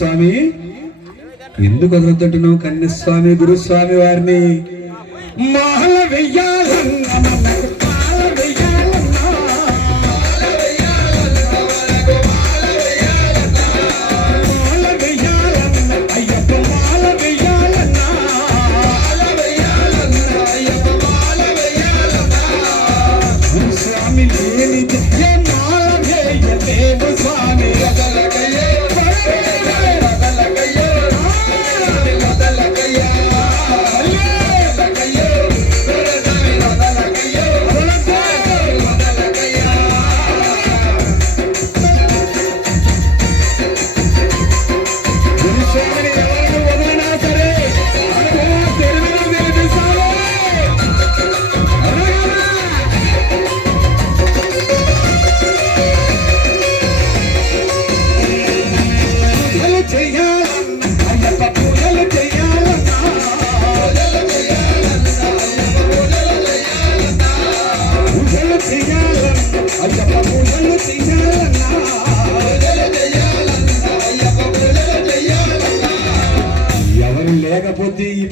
స్వామి ఎందుకు వదలొద్దంటున్నావు కన్యస్వామి గురుస్వామి వారిని మాల వెయ్యాలన్నా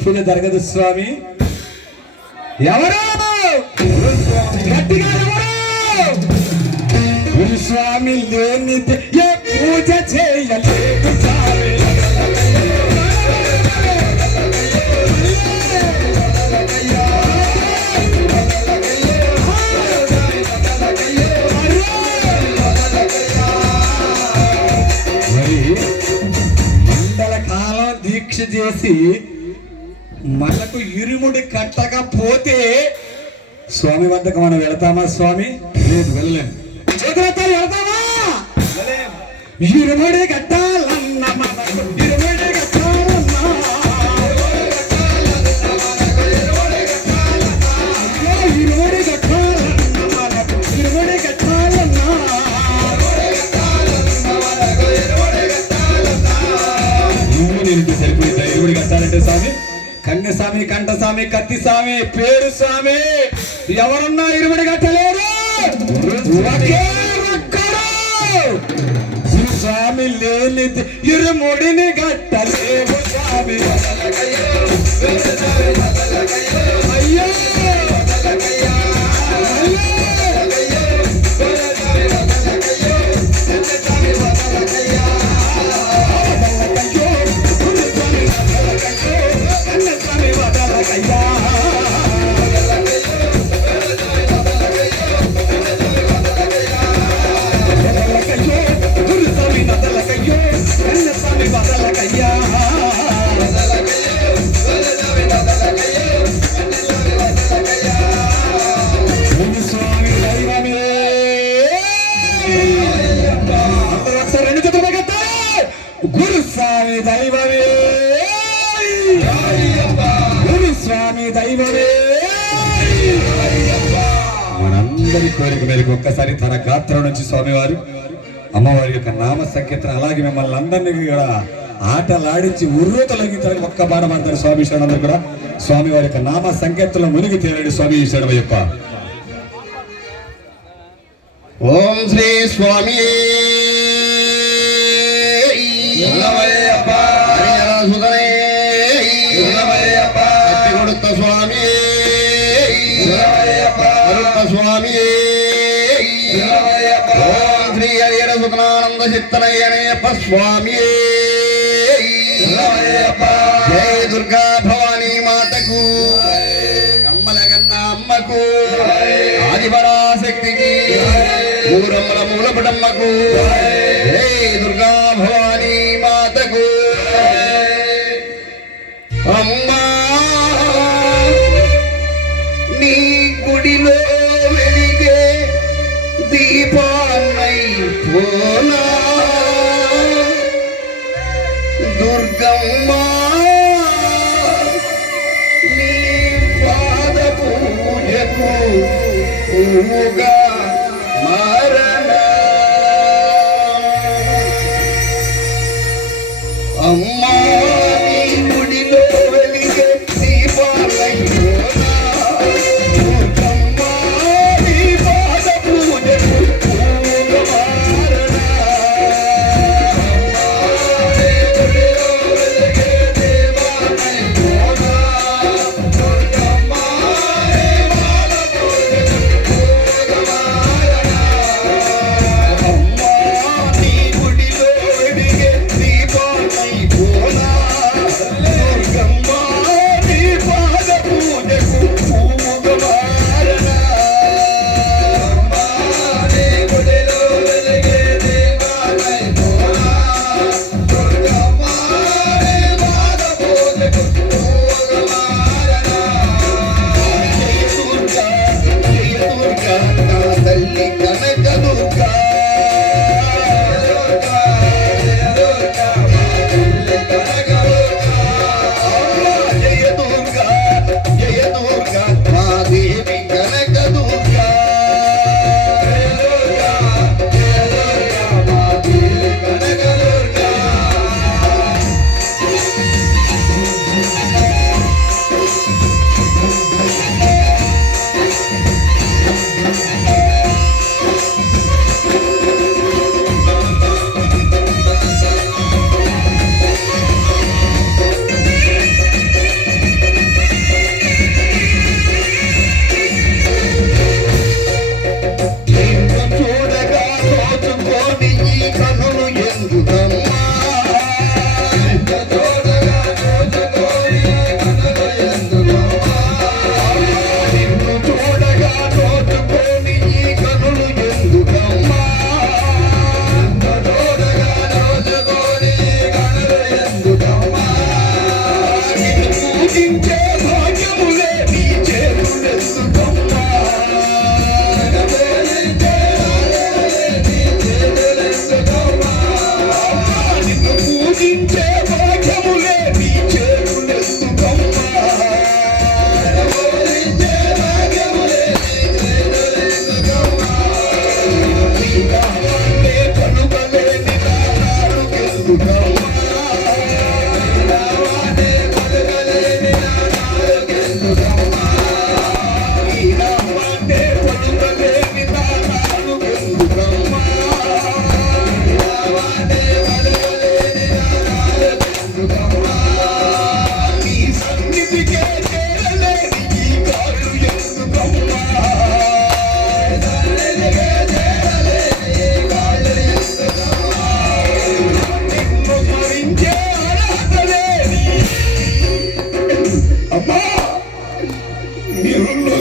పూజ జరగదు స్వామి. ఎవరు? గట్టిగా ఎవరు? ఏ పూజ చేయలేదు. స్వామి. మరి దీక్ష చేసి కట్టకపోతే స్వామి వద్దకు మనం వెళతామా స్వామి? లేదు వెళ్ళలేము చేతులెత్తాలి వెళతామా ఇరుముడి కట్టాలన్న కన్యస్వామి కంఠస్వామి కత్తి స్వామి పేరు స్వామి ఎవరున్నా ఇరువుడి కట్టలేరు స్వామి లేని ఇరుముడిని కట్టలేవు. స్వామి గురుస్వామి దైవమే. మనందరి కోరిక మేరకు ఒక్కసారి తన గాత్రం నుంచి స్వామివారు అమ్మవారి యొక్క నామ సంకీర్తన అలాగే మిమ్మల్ని అందరినీ కూడా ఆటలాడించి ఉర్రూ తొలగించడానికి ఒక్క బాణ పడతారు స్వామి ఈశ్వరుడు కూడా స్వామి వారి యొక్క నామ సంకీర్తనలో మునిగి తేలండి స్వామి ఈశ్వరుడు యొక్క ఓం శ్రీ స్వామి. హరిహర సుతనానంద చిత్తనయ్యనయ్యప్ప స్వామి జయ దుర్గా భవానీ మాతకు. అమ్మల అమ్మకు. ఆదిపరాశక్తికి. మూలపుటమ్మకు Yeah.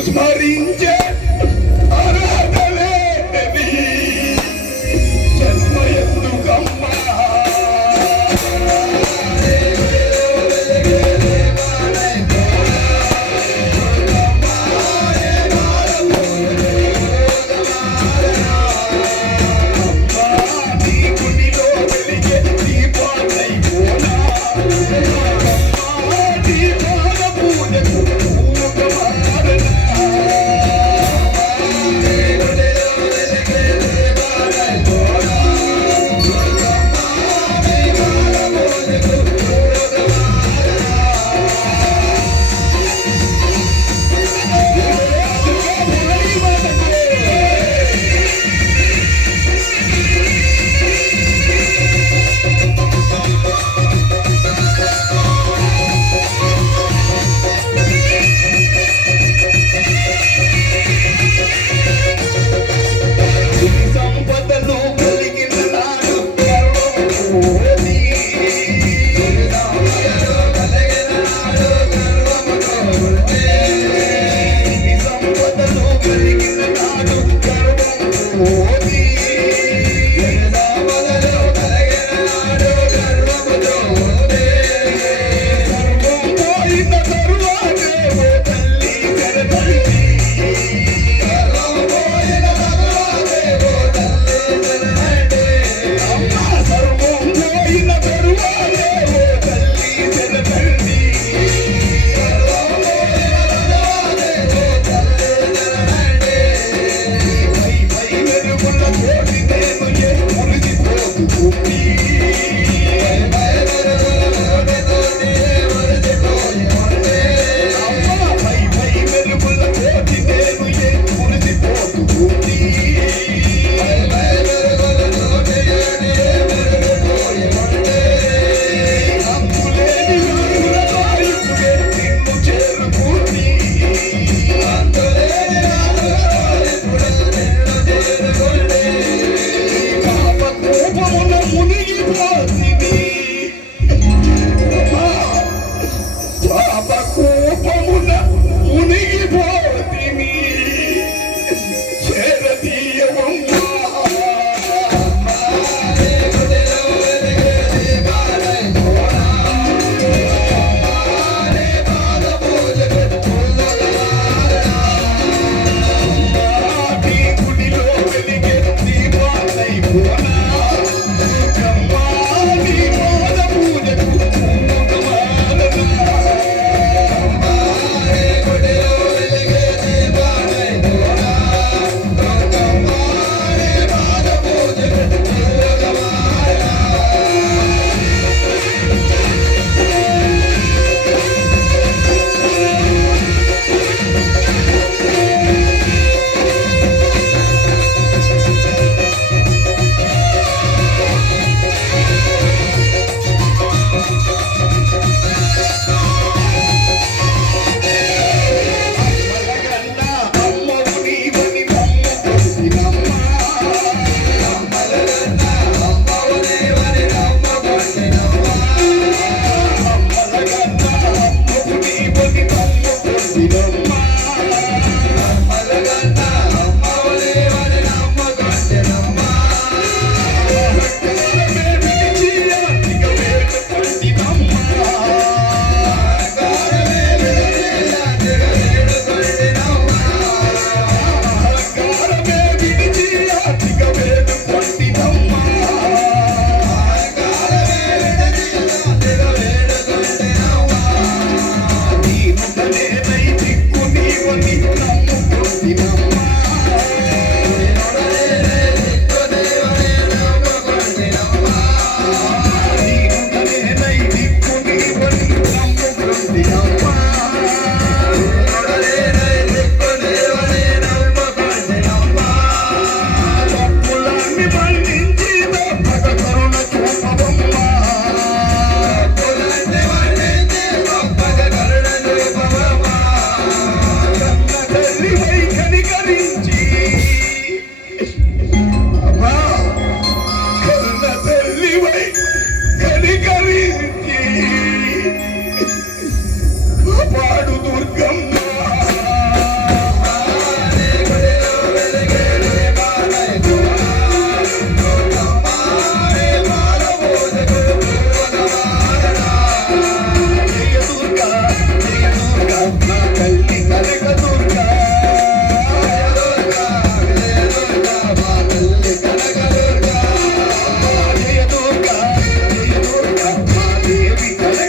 స్మరించే Então,